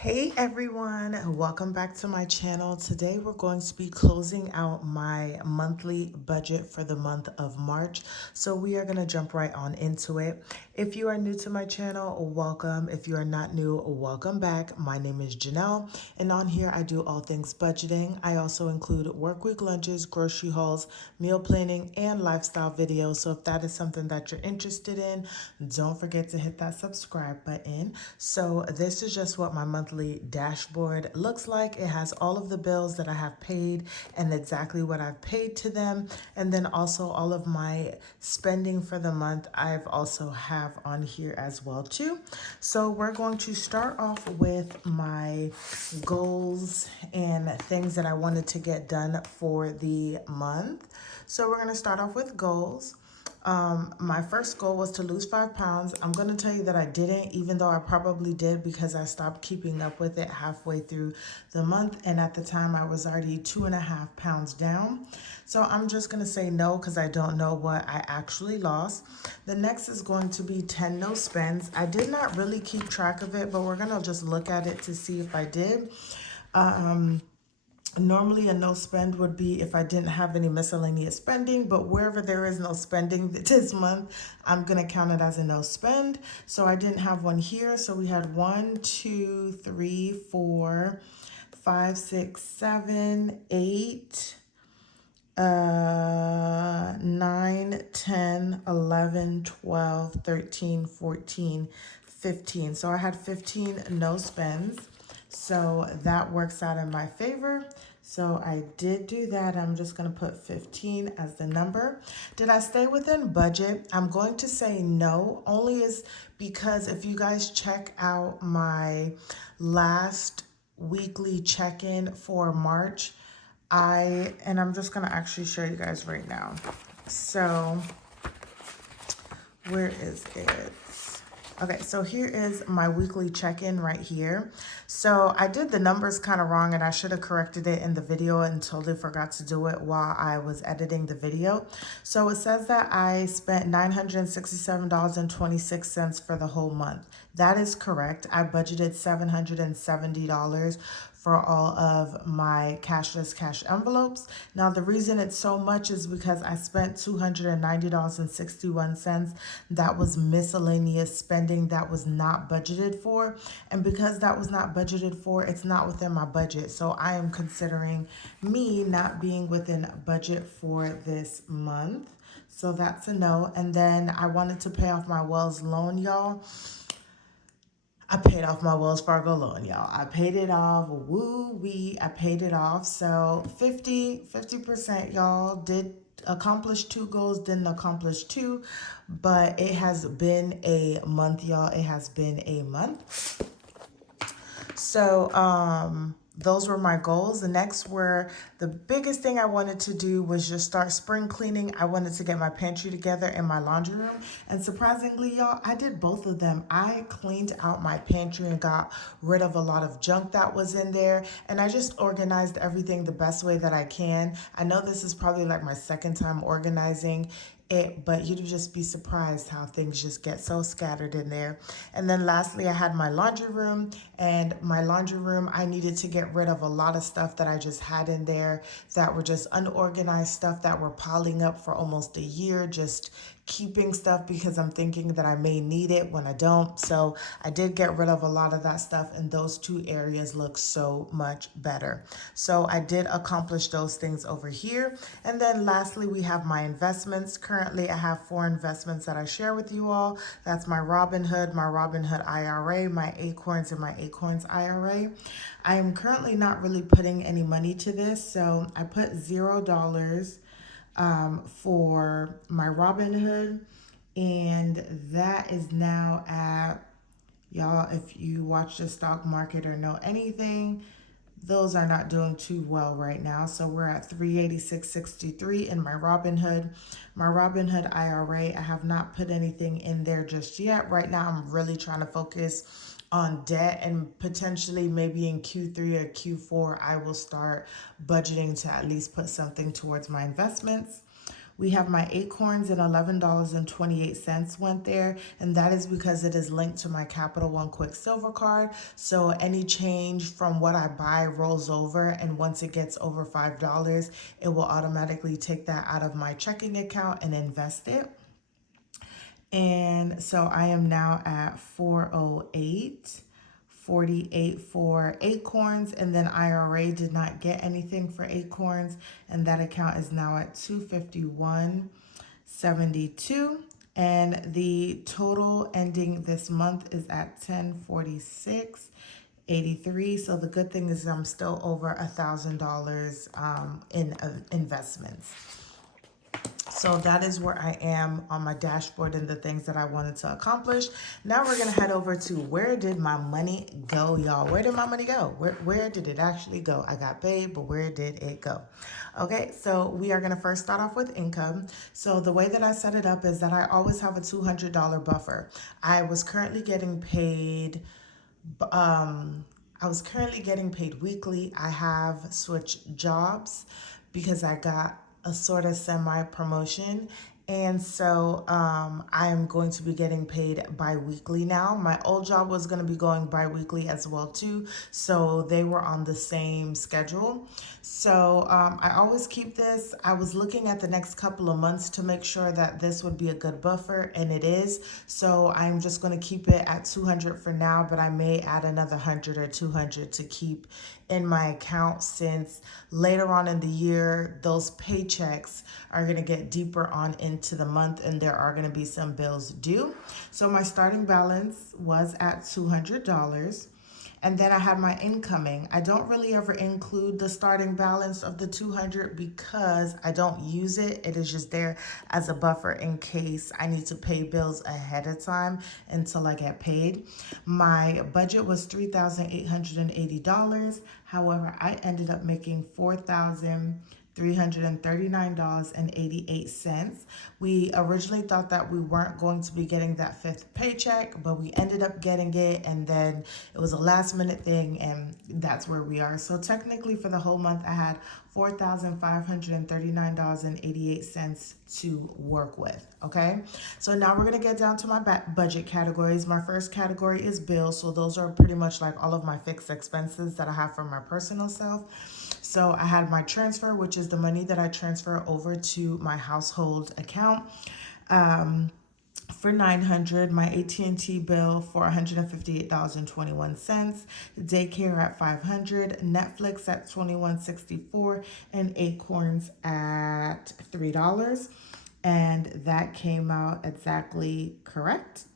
Hey everyone, welcome back to my channel. Today we're going to be closing out my monthly budget for the month of March. So we are going to jump right on into it. If you are new to my channel, welcome. If you are not new, welcome back. My name is Janelle, and on here I do all things budgeting. I also include work week lunches, grocery hauls, meal planning, and lifestyle videos. So if that is something that you're interested in, don't forget to hit that subscribe button. So this is just what my monthly dashboard looks like. It has all of the bills that I have paid and exactly what I've paid to them, and then also all of my spending for the month I've also have on here as well too. So we're going to start off with my goals and things that I wanted to get done for the month. So we're going to start off with goals. My first goal was to lose 5 pounds. I'm going to tell you that I didn't, even though I probably did, because I stopped keeping up with it halfway through the month. And at the time I was already 2.5 pounds down. So I'm just going to say no, because I don't know what I actually lost. The next is going to be 10 no spends. I did not really keep track of it, but we're going to just look at it to see if I did. Normally a no spend would be if I didn't have any miscellaneous spending, but wherever there is no spending this month, I'm gonna count it as a no spend. So I didn't have one here. So we had 1, 2, 3, 4, 5, 6, 7, 8, 9, 10, 11, 12, 13, 14, 15. So I had 15 no spends. So that works out in my favor. So I did do that. I'm just going to put 15 as the number. Did I stay within budget? I'm going to say no, only is because if you guys check out my last weekly check-in for March, I'm just going to actually show you guys right now. So where is it? Okay, so here is my weekly check-in right here. So I did the numbers kind of wrong, and I should have corrected it in the video and totally forgot to do it while I was editing the video. So it says that I spent $967.26 for the whole month. That is correct. I budgeted $770 for all of my cashless cash envelopes. Now, the reason it's so much is because I spent $290.61. That was miscellaneous spending that was not budgeted for. And because that was not budgeted for, it's not within my budget. So I am considering me not being within budget for this month. So that's a no. And then I wanted to pay off my Wells loan, y'all. I paid off my Wells Fargo loan, y'all. I paid it off. Woo-wee. I paid it off. So 50%, y'all. Did accomplish 2 goals, didn't accomplish 2. But it has been a month, y'all. It has been a month. So, those were my goals. The next were, the biggest thing I wanted to do was just start spring cleaning. I wanted to get my pantry together and my laundry room. And surprisingly, y'all, I did both of them. I cleaned out my pantry and got rid of a lot of junk that was in there. And I just organized everything the best way that I can. I know this is probably like my second time organizing it, but you'd just be surprised how things just get so scattered in there. And then lastly, I had my laundry room, and my laundry room, I needed to get rid of a lot of stuff that I just had in there that were just unorganized stuff that were piling up for almost a year, just keeping stuff because I'm thinking that I may need it when I don't. So I did get rid of a lot of that stuff, and those 2 areas look so much better. So I did accomplish those things over here. And then lastly, we have my investments. Currently, I have 4 investments that I share with you all. That's my Robinhood IRA, my Acorns, and my Acorns IRA. I am currently not really putting any money to this, so I put $0 for my Robinhood, and that is now at, y'all, if you watch the stock market or know anything, those are not doing too well right now. So we're at 386.63 in my Robinhood. My Robinhood IRA, I have not put anything in there just yet. Right now, I'm really trying to focus on debt, and potentially maybe in Q3 or Q4, I will start budgeting to at least put something towards my investments. We have my acorns and $11.28 went there, and that is because it is linked to my Capital One Quicksilver card. So any change from what I buy rolls over, and once it gets over $5, it will automatically take that out of my checking account and invest it. And so I am now at 408.48 for acorns, and then IRA did not get anything for acorns, and that account is now at 251.72, and the total ending this month is at 1046.83. So the good thing is I'm still over $1,000 in investments. So that is where I am on my dashboard and the things that I wanted to accomplish. Now we're going to head over to where did my money go, y'all? Where did my money go? Where did it actually go? I got paid, but where did it go? Okay, so we are going to first start off with income. So the way that I set it up is that I always have a $200 buffer. I was currently getting paid weekly. I have switched jobs because I got a sort of semi-promotion, and so I am going to be getting paid bi-weekly now. My old job was going to be going bi-weekly as well too, so they were on the same schedule. So I always keep this. I was looking at the next couple of months to make sure that this would be a good buffer, and it is. So I'm just going to keep it at 200 for now, but I may add another 100 or 200 to keep in my account, since later on in the year, those paychecks are going to get deeper on into the month, and there are going to be some bills due. So my starting balance was at $200. And then I had my incoming. I don't really ever include the starting balance of the 200 because I don't use it. It is just there as a buffer in case I need to pay bills ahead of time until I get paid. My budget was $3,880. However, I ended up making $4,339.88. We originally thought that we weren't going to be getting that fifth paycheck, but we ended up getting it, and then it was a last minute thing, and that's where we are. So technically for the whole month, I had $4,539.88 to work with, okay? So now we're gonna get down to my budget categories. My first category is bills, so those are pretty much like all of my fixed expenses that I have for my personal self. So I had my transfer, which is the money that I transfer over to my household account. For $900, my AT&T bill for $158.21, daycare at $500, Netflix at $21.64, and Acorns at $3. And that came out exactly correct.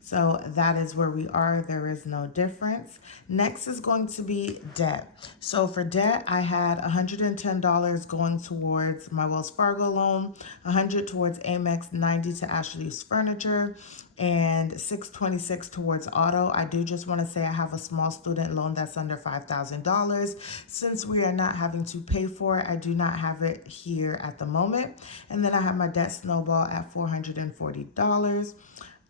So that is where we are. There is no difference. Next is going to be debt. So for debt, I had $110 going towards my Wells Fargo loan, $100 towards Amex, $90 to Ashley's Furniture, and $626 towards auto. I do just want to say I have a small student loan that's under $5,000. Since we are not having to pay for it, I do not have it here at the moment. And then I have my debt snowball at $440.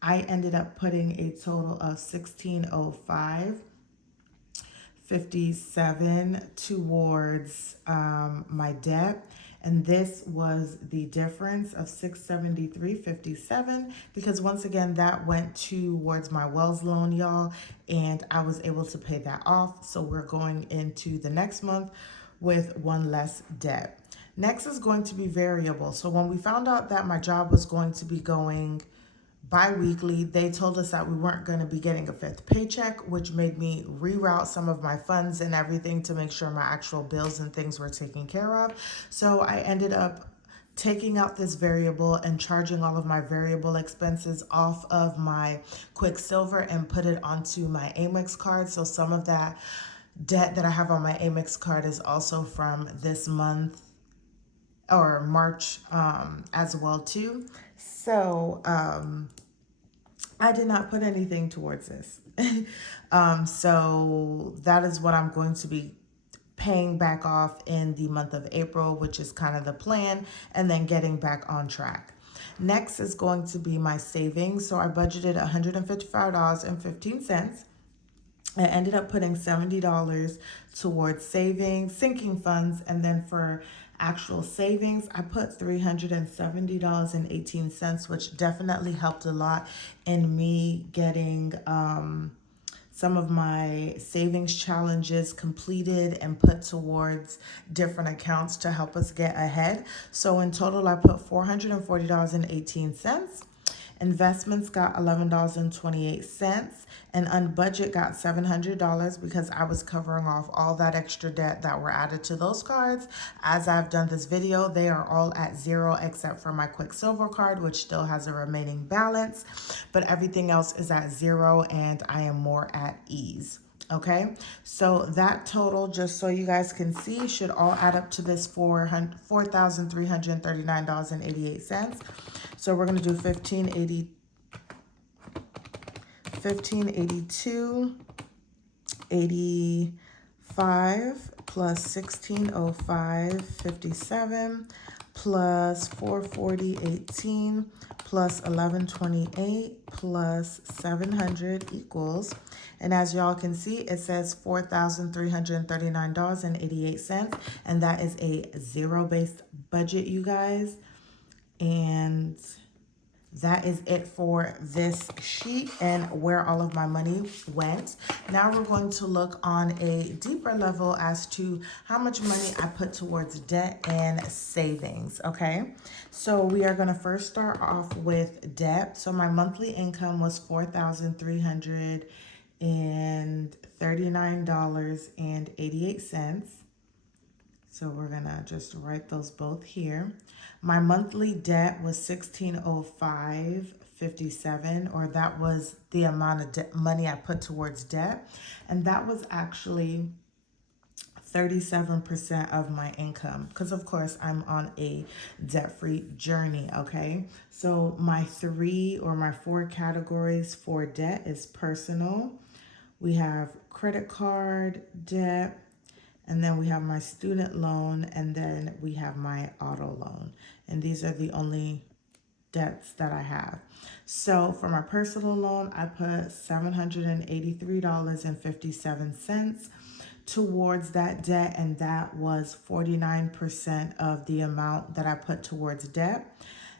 I ended up putting a total of $1605.57 towards my debt. And this was the difference of $673.57, because once again, that went towards my Wells loan, y'all, and I was able to pay that off. So we're going into the next month with one less debt. Next is going to be variable. So when we found out that my job was going to be going bi-weekly, they told us that we weren't going to be getting a fifth paycheck, which made me reroute some of my funds and everything to make sure my actual bills and things were taken care of. So I ended up taking out this variable and charging all of my variable expenses off of my Quicksilver and put it onto my Amex card. So some of that debt that I have on my Amex card is also from this month or March as well too. So I did not put anything towards this. So that is what I'm going to be paying back off in the month of April, which is kind of the plan, and then getting back on track. Next is going to be my savings. So I budgeted $155.15. I ended up putting $70 towards savings, sinking funds, and then for Actual savings, I put $370.18, which definitely helped a lot in me getting some of my savings challenges completed and put towards different accounts to help us get ahead. So in total, I put $440.18. Investments got $11.28, and unbudget got $700 because I was covering off all that extra debt that were added to those cards. As I've done this video, they are all at zero except for my Quicksilver card, which still has a remaining balance, but everything else is at zero and I am more at ease. Okay, so that total, just so you guys can see, should all add up to this $4,339.88. So we're going to do 1582.85 plus 1605.57 plus 440.18 plus 1128 plus 700 equals, and as y'all can see, it says $4,339.88, and that is a zero-based budget, you guys. And that is it for this sheet and where all of my money went. Now we're going to look on a deeper level as to how much money I put towards debt and savings, okay? So we are going to first start off with debt. So my monthly income was $4,339.88. So we're going to just write those both here. My monthly debt was $1,605.57, or that was the amount of money I put towards debt. And that was actually 37% of my income, because of course I'm on a debt-free journey, okay? So my four categories for debt is personal. We have credit card debt, and then we have my student loan, and then we have my auto loan. And these are the only debts that I have. So for my personal loan, I put $783.57 towards that debt, and that was 49% of the amount that I put towards debt.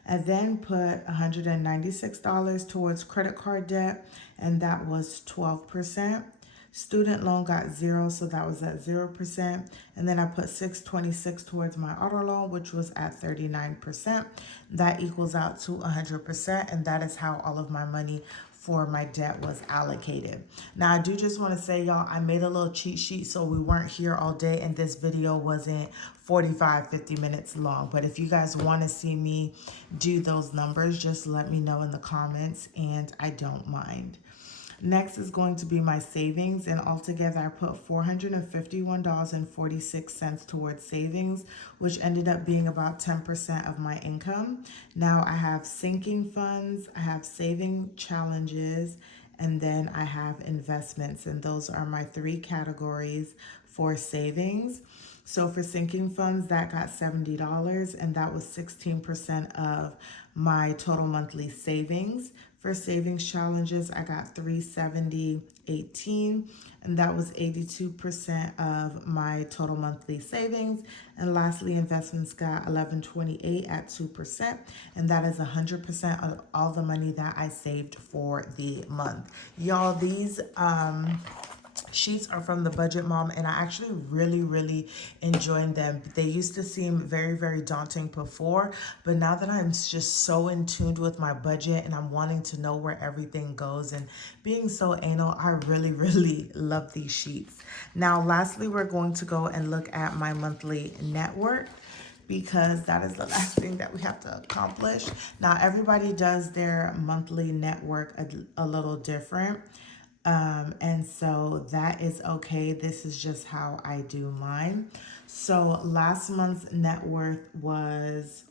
I then put $196 towards credit card debt, and that was 12%. Student loan got zero, so that was at 0%. And then I put $626 towards my auto loan, which was at 39%. That equals out to 100%, and that is how all of my money for my debt was allocated. Now, I do just want to say, y'all, I made a little cheat sheet so we weren't here all day and this video wasn't 50 minutes long. But if you guys want to see me do those numbers, just let me know in the comments and I don't mind. Next is going to be my savings, and altogether I put $451.46 towards savings, which ended up being about 10% of my income. Now I have sinking funds, I have saving challenges, and then I have investments, and those are my three categories for savings. So for sinking funds, that got $70, and that was 16% of my total monthly savings. For savings challenges, I got $370.18, and that was 82% of my total monthly savings. And lastly, investments got $11.28 at 2%, and that is 100% of all the money that I saved for the month. Y'all, these sheets are from the Budget Mom, and I actually really enjoyed them. They used to seem very daunting before, but now that I'm just so in tune with my budget and I'm wanting to know where everything goes and being so anal, I really love these sheets. Now lastly, we're going to go and look at my monthly net worth, because that is the last thing that we have to accomplish. Now everybody does their monthly net worth a little different. And so that is okay. This is just how I do mine. So last month's net worth was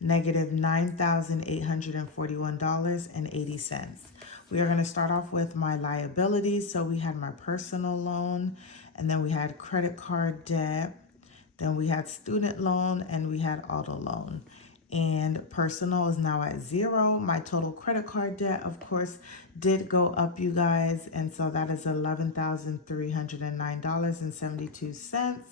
negative $9,841.80. We are going to start off with my liabilities. So we had my personal loan, and then we had credit card debt, then we had student loan, and we had auto loan. And personal is now at zero. My total credit card debt, of course, did go up, you guys. And so that is $11,309.72.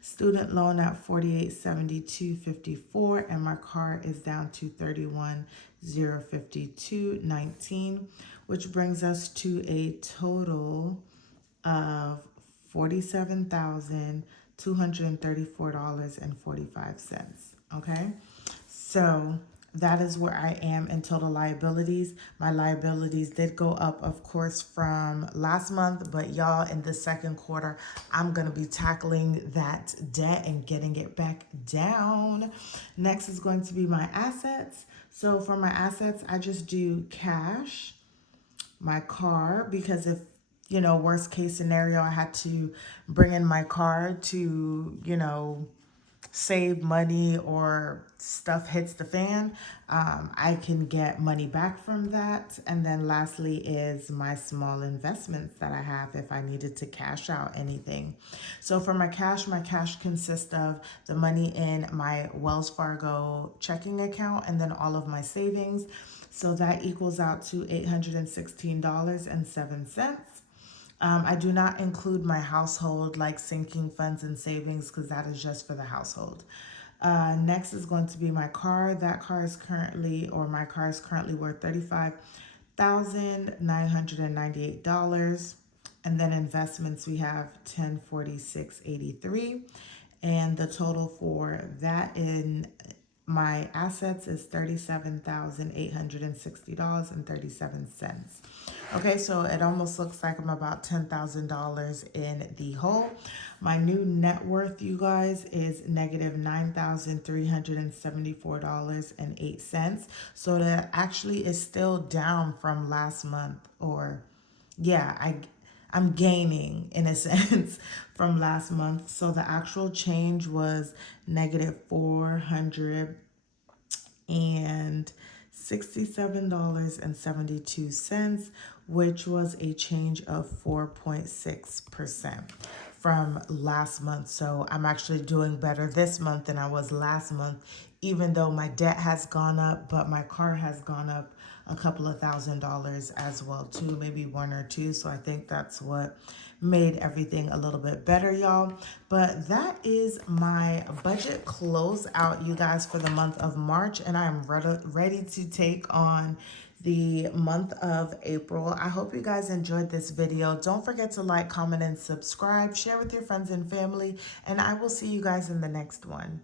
Student loan at $4872.54, and my car is down to $31,052.19, which brings us to a total of $47,234.45. Okay, so that is where I am in total liabilities. My liabilities did go up, of course, from last month, but y'all, in the second quarter, I'm going to be tackling that debt and getting it back down. Next is going to be my assets. So for my assets, I just do cash, my car, because if, worst case scenario, I had to bring in my car to, save money or stuff hits the fan, I can get money back from that. And then lastly is my small investments that I have if I needed to cash out anything. So for my cash consists of the money in my Wells Fargo checking account and then all of my savings. So that equals out to $816.07. I do not include my household, like sinking funds and savings, because that is just for the household. Next is going to be my car. My car is currently worth $35,998. And then investments, we have $1046.83. And the total for that in my assets is $37,860.37. Okay, so it almost looks like I'm about $10,000 in the hole. My new net worth, you guys, is negative $9,374.08. So that actually is still down from last month, or yeah, I'm gaining in a sense from last month. So the actual change was negative $467.72, which was a change of 4.6% from last month. So I'm actually doing better this month than I was last month, even though my debt has gone up, but my car has gone up a couple of $1,000s as well too, maybe one or two. So I think that's what made everything a little bit better, y'all. But that is my budget closeout, you guys, for the month of March, and I am ready to take on the month of April. I hope you guys enjoyed this video. Don't forget to like, comment, and subscribe. Share with your friends and family, and I will see you guys in the next one.